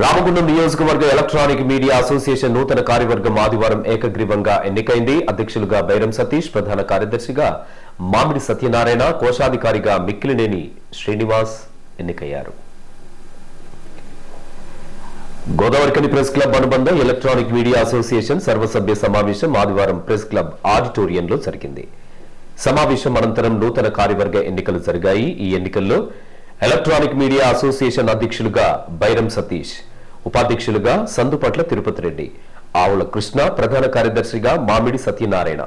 రామగుండం నియోజకవర్గ electronic media association నూతన కార్యవర్గం ఆదివారం ఏకగ్రీవంగా ఎన్నికైంది. అధ్యక్షులుగా బైరం సతీష్, ప్రధాన కార్యదర్శిగా మామిడి సత్యనారాయణ, కోశాధికారిగా మిక్కిలినేని శ్రీనివాస్ ఎన్నికయ్యారు. గోదావరికని ప్రెస్ క్లబ్ అనుబంధ ఎలక్ట్రానిక్ మీడియా అసోసియేషన్ సర్వసభ్య సమావేశం ఆదివారం ప్రెస్ క్లబ్ ఆడిటోరియంలో జరిగింది. సమావేశం అనంతరం నూతన కార్యవర్గ ఎన్నికలు జరిగాయి. ఈ ఎన్నికల్లో ఎలక్ట్రానిక్ మీడియా అసోసియేషన్ అధ్యక్షులుగా బైరం సతీష్, ఉపాధ్యక్షులుగా సందుపట్ల తిరుపతి రెడ్డి, ఆవుల కృష్ణ, ప్రధాన కార్యదర్శిగా మామిడి సత్యనారాయణ,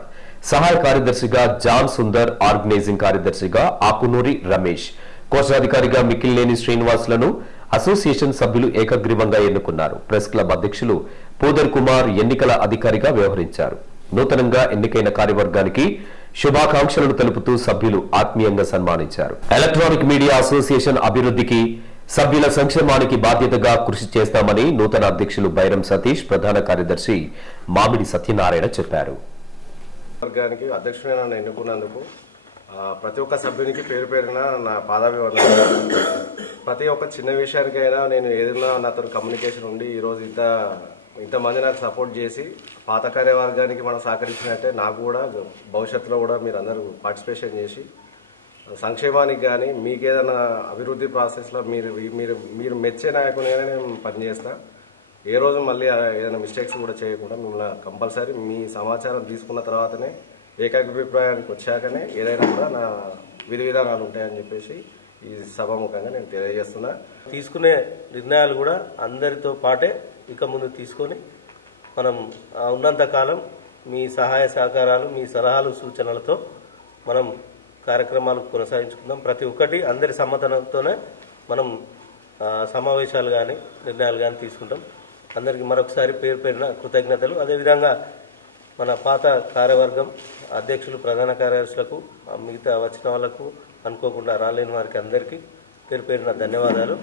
సహాయ కార్యదర్శిగా జాన్ సుందర్, ఆర్గనైజింగ్ కార్యదర్శిగా ఆకునూరి రమేష్, కోశాధికారిగా మిక్కిలినేని శ్రీనివాస్లను అసోసియేషన్ సభ్యులు ఏకగ్రీవంగా ఎన్నుకున్నారు. ప్రెస్ క్లబ్ అధ్యక్షులు పూదర్ కుమార్ ఎన్నికల అధికారిగా వ్యవహరించారు. నూతనంగా ఎన్నికైన కార్యవర్గానికి శుభాకాంక్షలను తెలుపుతూ సభ్యులు ఆత్మీయంగా సన్మానించారు. ఎలక్ట్రానిక్ మీడియా అసోసియేషన్ అభివృద్ధికి, సభ్యుల సంక్షేమానికి బాధ్యతగా కృషి చేస్తామని నూతన అధ్యక్షులు బైరం సతీష్, ప్రధాన కార్యదర్శి మామిడి సత్యనారాయణ చెప్పారు. వర్గానికి అధ్యక్షుడిగా నన్ను ఎన్నుకున్నందుకు ప్రతి ఒక్క సభ్యునికి పేరు పేరున నా పాదాభివందనాలు. ప్రతి ఒక్క చిన్న విషయానికైనా నేను ఏదైనా నాతో కమ్యూనికేషన్ ఉండి ఈరోజు ఇంతమంది నాకు సపోర్ట్ చేసి పాత కార్యవర్గానికి మనం సహకరించినట్టే నాకు కూడా భవిష్యత్తులో కూడా మీరు అందరూ పార్టిసిపేషన్ చేసి సంక్షేమానికి కానీ మీకేదైనా అభివృద్ధి ప్రాసెస్లో మీరు మెచ్చే నాయకునిగానే నేను పనిచేస్తా. ఏ రోజు మళ్ళీ ఏదైనా మిస్టేక్స్ కూడా చేయకుండా మిమ్మల్ని కంపల్సరీ మీ సమాచారం తీసుకున్న తర్వాతనే ఏకాభిప్రాయానికి వచ్చాకనే ఏదైనా కూడా నా విధి విధానాలు ఉంటాయని చెప్పేసి ఈ సభాముఖంగా నేను తెలియజేస్తున్నా. తీసుకునే నిర్ణయాలు కూడా అందరితో పాటే ఇక ముందు తీసుకొని మనం ఉన్నంతకాలం మీ సహాయ సహకారాలు, మీ సలహాలు, సూచనలతో మనం కార్యక్రమాలు కొనసాగించుకుందాం. ప్రతి ఒక్కటి అందరి సమ్మతంతోనే మనం సమావేశాలు కానీ నిర్ణయాలు కానీ తీసుకుంటాం. అందరికీ మరొకసారి పేరు పేరున కృతజ్ఞతలు. అదేవిధంగా మన పాత కార్యవర్గం అధ్యక్షులు, ప్రధాన కార్యదర్శులకు, మిగతా వచ్చిన వాళ్లకు, అనుకోకుండా రాలేని వారికి అందరికీ పేరు పేరున ధన్యవాదాలు.